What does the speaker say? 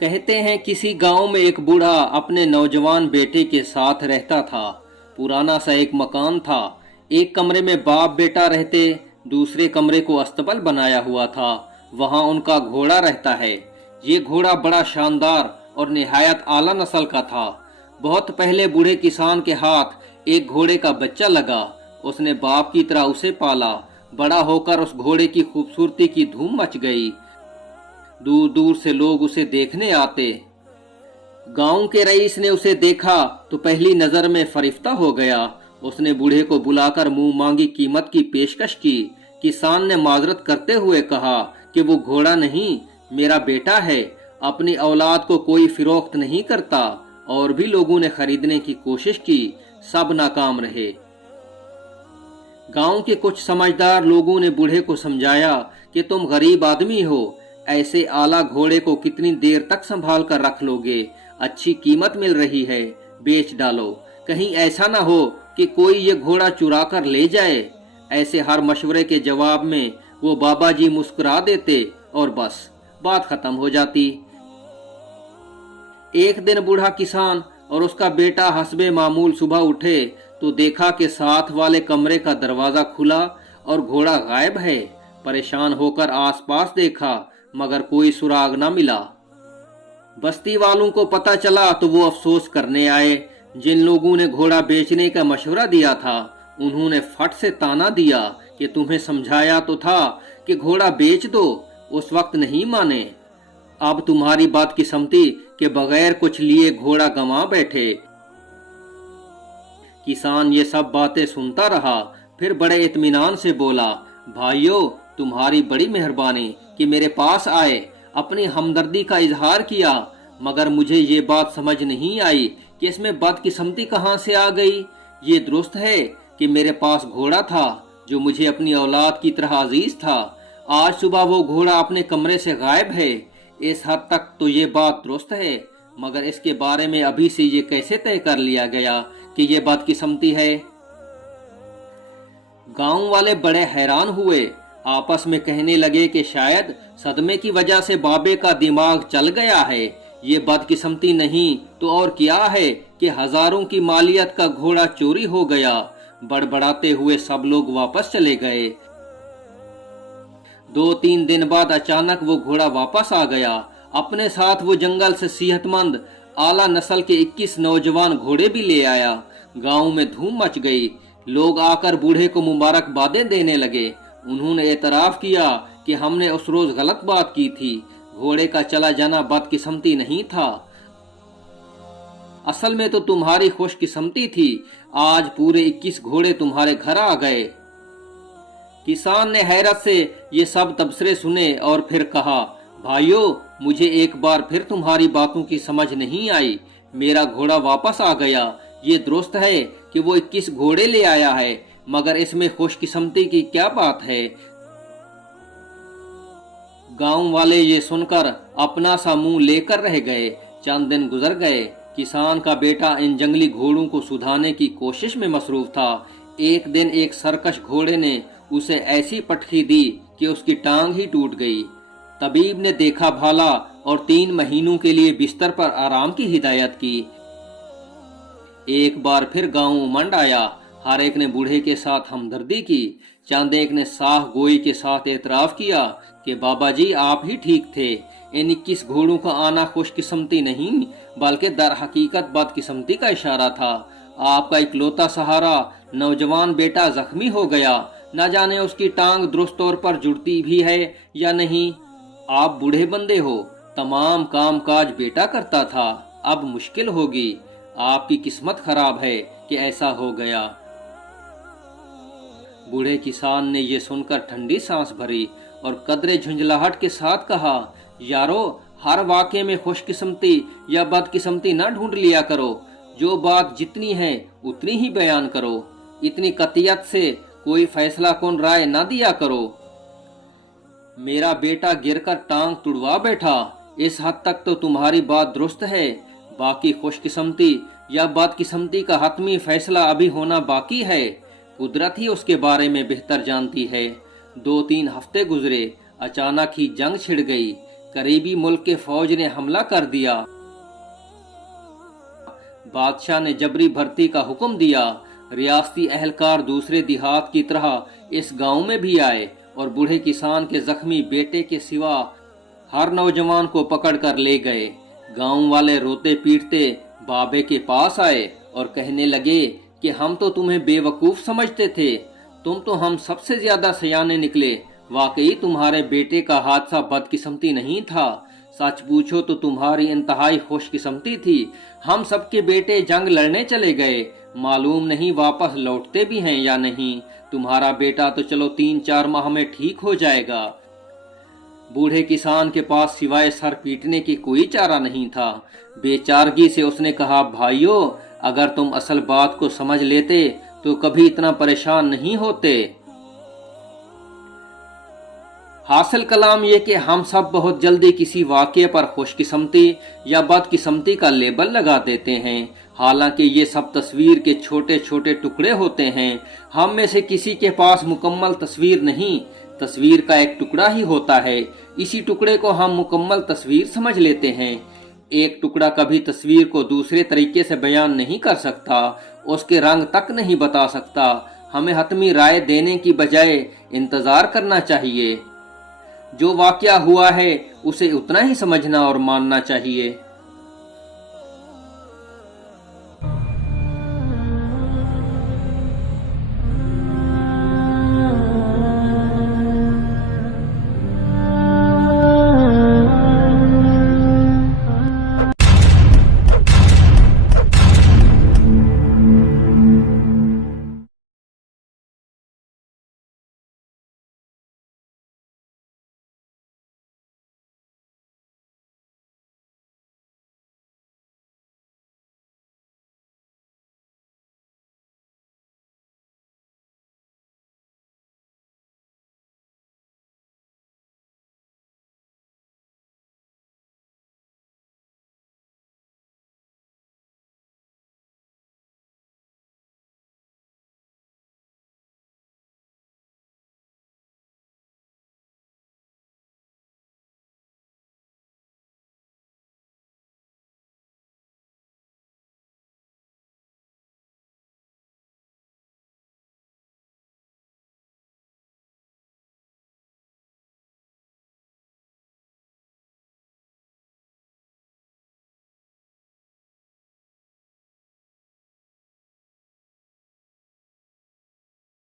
कहते हैं किसी गांव में एक बूढ़ा अपने नौजवान बेटे के साथ रहता था। पुराना सा एक मकान था। एक कमरे में बाप बेटा रहते, दूसरे कमरे को अस्तबल बनाया हुआ था। वहां उनका घोड़ा रहता है। ये घोड़ा बड़ा शानदार और निहायत आला नस्ल का था। बहुत पहले बूढ़े किसान के हाथ एक घोड़े का बच्चा लगा। उसने बाप की तरह उसे पाला। बड़ा होकर उस घोड़े की खूबसूरती की धूम मच गई। दूर दूर से लोग उसे देखने आते। गांव के रईस ने उसे देखा तो पहली नजर में फरिश्ता हो गया। उसने बूढ़े को बुलाकर मुंह मांगी कीमत की पेशकश की। किसान ने माजरत करते हुए कहा कि वो घोड़ा नहीं, मेरा बेटा है। अपनी औलाद को कोई फिरोख्त नहीं करता। और भी लोगों ने खरीदने की कोशिश की, सब नाकाम रहे। गांव के कुछ समझदार लोगों ने बूढ़े को समझाया कि तुम गरीब आदमी हो, ऐसे आला घोड़े को कितनी देर तक संभाल कर रख लोगे। अच्छी कीमत मिल रही है, बेच डालो। कहीं ऐसा ना हो कि कोई ये घोड़ा चुरा कर ले जाए। ऐसे हर मशवरे के जवाब में वो बाबा जी मुस्कुरा देते और बस बात खत्म हो जाती। एक दिन बूढ़ा किसान और उसका बेटा हस्बे मामूल सुबह उठे तो देखा कि साथ वाले कमरे का दरवाजा खुला और घोड़ा गायब है। परेशान होकर आसपास देखा मगर कोई सुराग न मिला। बस्ती वालों को पता चला तो वो अफसोस करने आए। जिन लोगों ने घोड़ा बेचने का मशवरा दिया था उन्होंने फट से ताना दिया कि तुम्हें समझाया तो था कि घोड़ा बेच दो, उस वक्त नहीं माने। अब तुम्हारी बात की सम्मति के बगैर कुछ लिए घोड़ा गंवा बैठे। किसान ये सब बातें सुनता रहा, फिर बड़े इत्मीनान से बोला, भाइयों तुम्हारी बड़ी मेहरबानी कि मेरे पास आए, अपनी हमदर्दी का इजहार किया। मगर मुझे ये बात समझ नहीं आई कि इसमें बदकिस्मती कहाँ से आ गई। ये दुरुस्त है कि मेरे पास घोड़ा था जो मुझे अपनी औलाद की तरह अजीज था। आज सुबह वो घोड़ा अपने कमरे से गायब है। इस हद तक तो ये बात दुरुस्त है, मगर इसके बारे में अभी से ये कैसे तय कर लिया गया कि ये बदकिस्मती है। गांव वाले बड़े हैरान हुए, आपस में कहने लगे कि शायद सदमे की वजह से बाबे का दिमाग चल गया है। ये बदकिस्मती नहीं तो और क्या है कि हजारों की मालियत का घोड़ा चोरी हो गया। बड़बड़ाते हुए सब लोग वापस चले गए। 2-3 दिन बाद अचानक वो घोड़ा वापस आ गया। अपने साथ वो जंगल से सेहतमंद आला नस्ल के 21 नौजवान घोड़े भी ले आया। गांव में धूम मच गई। लोग आकर बूढ़े को मुबारकबादें देने लगे। उन्होंने एतराफ किया कि हमने उस रोज गलत बात की थी। घोड़े का चला जाना बदकिस्मती नहीं था, असल में तो तुम्हारी खुशकिस्मती थी। आज पूरे 21 घोड़े तुम्हारे घर आ गए। किसान ने हैरत से ये सब तबसरे सुने और फिर कहा, भाइयों मुझे एक बार फिर तुम्हारी बातों की समझ नहीं आई। मेरा घोड़ा वापस आ गया। ये दुरुस्त है कि वो 21 घोड़े ले आया है, मगर इसमें खुशकिस्मती की क्या बात है। गांव वाले ये सुनकर अपना सा मुंह लेकर रह गए। चंद दिन गुजर गए। किसान का बेटा इन जंगली घोड़ों को सुधारने की कोशिश में मसरूफ था। एक दिन एक सरकश घोड़े ने उसे ऐसी पटखी दी कि उसकी टांग ही टूट गई। तबीब ने देखा भाला और 3 महीनों के लिए बिस्तर पर आराम की हिदायत की। एक बार फिर गांव उमंड आया। हर एक ने बूढ़े के साथ हमदर्दी की। चंद एक ने साह गोई के साथ एतराफ किया कि बाबा जी आप ही ठीक थे। इन 21 घोड़ों का आना खुशकिस्मती नहीं बल्कि दर हकीकत बदकिस्मती का इशारा था। आपका इकलौता सहारा नौजवान बेटा जख्मी हो गया। न जाने उसकी टांग दुरुस्त तौर पर जुड़ती भी है या नहीं। आप बूढ़े बंदे हो, तमाम काम काज बेटा करता था, अब मुश्किल होगी। आपकी किस्मत खराब है कि ऐसा हो गया। बूढ़े किसान ने यह सुनकर ठंडी सांस भरी और कदरे झुंझलाहट के साथ कहा, यारो हर वाक़े में खुशकिस्मती या बदकिस्मती न ढूंढ लिया करो। जो बात जितनी है उतनी ही बयान करो। इतनी कतियत से कोई फैसला कौन राय न दिया करो। मेरा बेटा गिरकर टांग तुड़वा बैठा, इस हद तक तो तुम्हारी बात दुरुस्त है। बाकी खुशकिस्मती या बदकिस्मती का हतमी फैसला अभी होना बाकी है। कुदरत ही उसके बारे में बेहतर जानती है। 2-3 हफ्ते गुजरे। अचानक ही जंग छिड़ गई। قریبی ملک کے فوج نے حملہ کر دیا۔ بادشاہ نے جبری بھرتی کا حکم دیا۔ ریاستی اہلکار دوسرے دیہات کی طرح اس گاؤں میں بھی آئے اور بوڑھے کسان کے زخمی بیٹے کے سوا ہر نوجوان کو پکڑ کر لے گئے۔ گاؤں والے روتے پیٹتے بابے کے پاس آئے اور کہنے لگے کہ ہم تو تمہیں بے وقوف سمجھتے تھے، تم تو ہم سب سے زیادہ سیانے نکلے۔ واقعی تمہارے بیٹے کا حادثہ بدقسمتی نہیں تھا، سچ پوچھو تو تمہاری انتہائی خوش قسمتی تھی۔ ہم سب کے بیٹے جنگ لڑنے چلے گئے، معلوم نہیں واپس لوٹتے بھی ہیں یا نہیں۔ تمہارا بیٹا تو چلو 3-4 ماہ میں ٹھیک ہو جائے گا۔ بوڑھے کسان کے پاس سوائے سر پیٹنے کی کوئی چارہ نہیں تھا۔ بے چارگی سے اس نے کہا، بھائیو، اگر تم اصل بات کو سمجھ لیتے تو کبھی اتنا پریشان نہیں ہوتے۔ حاصل کلام یہ کہ ہم سب بہت جلدی کسی واقعے پر خوش قسمتی یا بد قسمتی کا لیبل لگا دیتے ہیں، حالانکہ یہ سب تصویر کے چھوٹے چھوٹے ٹکڑے ہوتے ہیں۔ ہم میں سے کسی کے پاس مکمل تصویر نہیں، تصویر کا ایک ٹکڑا ہی ہوتا ہے، اسی ٹکڑے کو ہم مکمل تصویر سمجھ لیتے ہیں۔ ایک ٹکڑا کبھی تصویر کو دوسرے طریقے سے بیان نہیں کر سکتا، اس کے رنگ تک نہیں بتا سکتا۔ ہمیں حتمی رائے دینے کی بجائے انتظار کرنا چاہیے۔ جو واقعہ ہوا ہے اسے اتنا ہی سمجھنا اور ماننا چاہیے۔